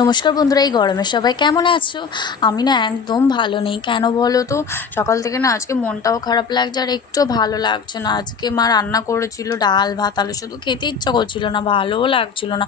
নমস্কার বন্ধুরা, এই গরমে সবাই কেমন আছো? আমি না একদম ভালো নেই। কেন বলো তো? সকাল থেকে না আজকে মনটাও খারাপ লাগছে আর একটুও ভালো লাগছে না। আজকে মা রান্না করেছিল ডাল ভাত আলু, শুধু খেতে ইচ্ছা করছিল না, ভালোও লাগছিল না।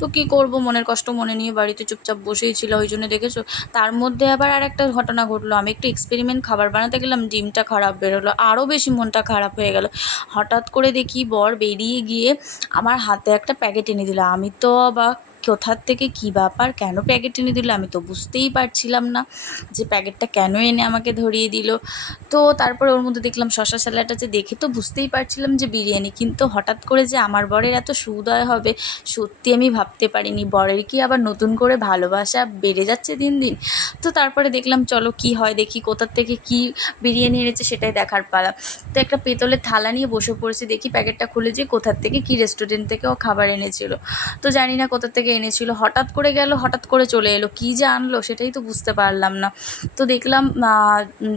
তো কি করব, মনের কষ্ট মনে নিয়ে বাড়িতে চুপচাপ বসেই ছিল। ওই জন্য দেখেছো, তার মধ্যে আবার আর একটা ঘটনা ঘটলো। আমি একটু এক্সপেরিমেন্ট খাবার বানাতে গেলাম, ডিমটা খারাপ বেরোলো, আরও বেশি মনটা খারাপ হয়ে গেল। হঠাৎ করে দেখি বর বেরিয়ে গিয়ে আমার হাতে একটা প্যাকেট এনে দিল। আমি তো অবাক, কোথার থেকে কী ব্যাপার, কেন প্যাকেট এনে দিল আমি তো বুঝতেই পারছিলাম না যে প্যাকেটটা কেন এনে আমাকে ধরিয়ে দিল। তো তারপরে ওর মধ্যে দেখলাম শসা স্যালাড আছে, দেখে তো বুঝতেই পারছিলাম যে বিরিয়ানি, কিন্তু হঠাৎ করে যে আমার বরের এত সুদয় হবে সত্যি আমি ভাবতে পারিনি। বরের কি আবার নতুন করে ভালোবাসা বেড়ে যাচ্ছে দিন দিন। তো তারপরে দেখলাম চলো কি হয় দেখি, কোথার থেকে কি বিরিয়ানি এনেছে সেটাই দেখার পালা। তো একটা পেতলের থালা নিয়ে বসে পড়েছি, দেখি প্যাকেটটা খুলে যে কোথার থেকে কি রেস্টুরেন্ট থেকে ও খাবার এনেছিল। তো জানি না কোথা থেকে এনেছিল, হঠাৎ করে গেল, হঠাৎ করে চলে এলো, কী যে আনলো সেটাই তো বুঝতে পারলাম না। তো দেখলাম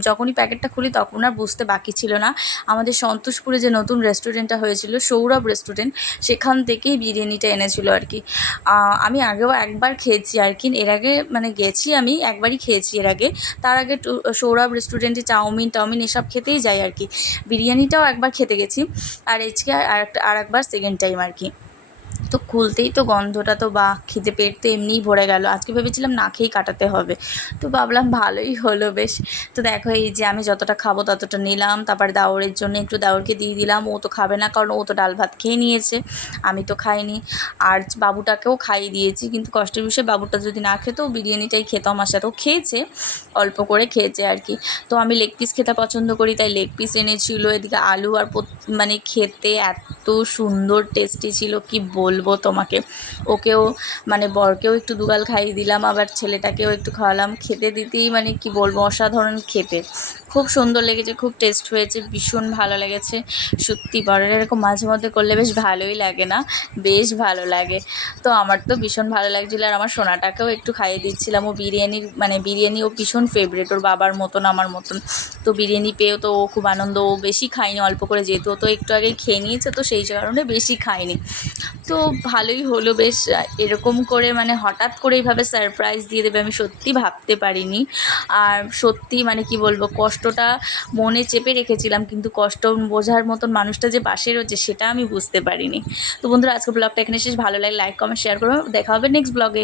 যখনই প্যাকেটটা খুলি তখন আর বুঝতে বাকি ছিল না, আমাদের সন্তোষপুরে যে নতুন রেস্টুরেন্টটা হয়েছিল সৌরভ রেস্টুরেন্ট, সেখান থেকেই বিরিয়ানিটা এনেছিল আর কি। আমি আগেও একবার খেয়েছি আর কি, এর আগে মানে গেছি, আমি একবারই খেয়েছি এর আগে। তার আগে সৌরভ রেস্টুরেন্টে চাউমিন টাউমিন এসব খেতেই যাই আর কি। বিরিয়ানিটাও একবার খেতে গেছি, আর আজকে আর একবার সেকেন্ড টাইম আর কি। তো খুলতেই তো গন্ধটা তো বা খিদে, পেট তো এমনিই ভরে গেল। আজকে ভেবেছিলাম না খেয়েই কাটাতে হবে, তো ভাবলাম ভালোই হলো বেশ। তো দেখো এই যে আমি যতটা খাবো ততটা নিলাম, তারপর দাওরের জন্য একটু দাওরকে দিয়ে দিলাম। ও তো খাবে না কারণ ও তো ডাল ভাত খেয়ে নিয়েছে, আমি তো খাইনি। আর বাবুটাকেও খাইয়ে দিয়েছি, কিন্তু কষ্টের বিষয়ে বাবুটা যদি না খেত বিরিয়ানিটাই খেত আমার সাথেও, খেয়েছে অল্প করে খেয়েছে আর কি। তো আমি লেগ পিস খেতে পছন্দ করি তাই লেগ পিস এনেছিল। এদিকে আলু আর মানে খেতে এত সুন্দর টেস্টি ছিল কি বলবো তোমাকে। ওকেও মানে বরকেও একটু দুগাল খাইয়ে দিলাম, আবার ছেলেটাকেও একটু খাওয়ালাম। খেতে দিতেই মানে কি বলবো, অসাধারণ খেতে, খুব সুন্দর লেগেছে, খুব টেস্ট হয়েছে, ভীষণ ভালো লেগেছে সত্যি। বরের এরকম মাঝে মধ্যে করলে বেশ ভালোই লাগে না, বেশ ভালো লাগে। তো আমার তো ভীষণ ভালো লাগছিলো, আর আমার সোনাটাকেও একটু খাইয়ে দিচ্ছিলাম। ও বিরিয়ানি ও ভীষণ ফেভারিট, ওর বাবার মতন আমার মতন। তো বিরিয়ানি পেয়েও তো ও খুব আনন্দ, ও বেশি খায়নি, অল্প করে, যেহেতু ও তো একটু আগেই খেয়ে নিয়েছে তো সেই কারণে বেশি খায়নি। তো ভালোই হলো বেশ। এরকম করে মানে হঠাৎ করে এইভাবে সারপ্রাইজ দিয়ে দেবে আমি সত্যি ভাবতে পারিনি। আর সত্যি মানে কি বলবো, কষ্টটা মনে চেপে রেখেছিলাম, কিন্তু কষ্ট বোঝার মতন মানুষটা যে পাশে রয়েছে সেটা আমি বুঝতে পারিনি। তো বন্ধুরা, আজকে ব্লগটা এখানে শেষ। ভালো লাগে লাইক কমেন্ট শেয়ার করো, দেখা হবে নেক্সট ব্লগে।